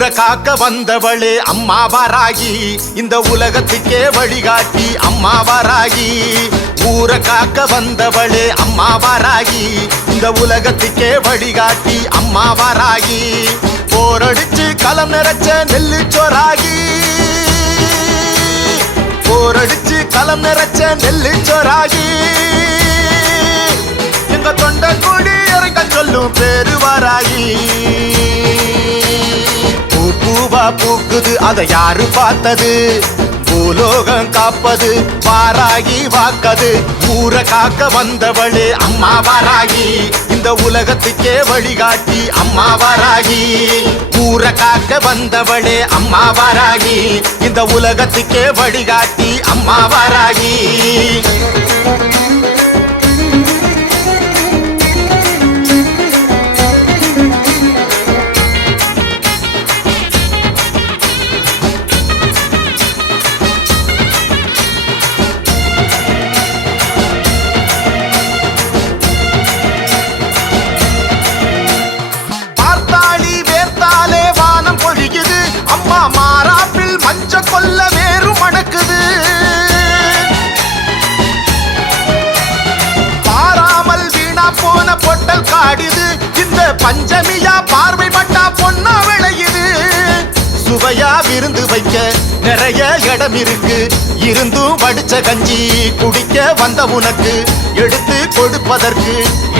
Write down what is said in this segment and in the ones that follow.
ஊரை காக்க வந்தவளே அம்மா வாராகி, இந்த உலகத்துக்கே வழிகாட்டி அம்மா வாராகி. ஊரை காக்க வந்தவளே அம்மா வாராகி, இந்த உலகத்துக்கே வழிகாட்டி அம்மா வாராகி. போரடிச்சு களம் நிறைச்ச நெல்லு சோறாகி, போரடிச்சு களம் நிறைச்ச நெல்லு சோறாகி. எங்க தொண்டை கூடி இறங்க சொல்லும் பேரு வாராகி. பூவா பூக்குது அதை யாரு பார்த்தது, பூலோகம் காப்பது வாராகி வாக்கது. ஊரை காக்க வந்தவளே அம்மா வாராகி, இந்த உலகத்துக்கே வழிகாட்டி அம்மா வாராகி. ஊரை காக்க வந்தவளே அம்மா வாராகி, இந்த உலகத்துக்கே வழிகாட்டி அம்மா வாராகி. அம்மா மாறாப்பில் மஞ்ச கொல்ல வேறு மணக்குது, பாராமல் வீணா போன பொட்டல் காடுது. இந்த பஞ்சமியா பார்வை பட்டா பொன்னா விளையுது. சுவையா விருந்து வைக்க நிறைய இடம் இருக்கு, இருந்தும் வடிச்ச கஞ்சி குடிக்க வந்த உனக்கு எடுத்து கொடுப்பதற்கு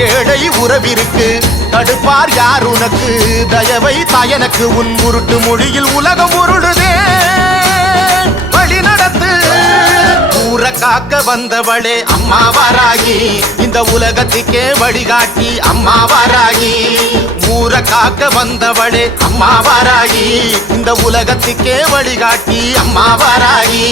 ஏழை உறவிருக்கு. தடுப்பார் யார் உனக்கு, தயவை தாயனக்கு. உன் உருட்டு மொழியில் உலகம் உருளுதே, வழி நடத்து. ஊரை காக்க வந்தவளே அம்மா வாராகி, இந்த உலகத்துக்கே வழிகாட்டி அம்மா வாராகி. ஊரை காக்க வந்தவளே அம்மா வாராகி, இந்த உலகத்துக்கே வழிகாட்டி அம்மா வாராகி.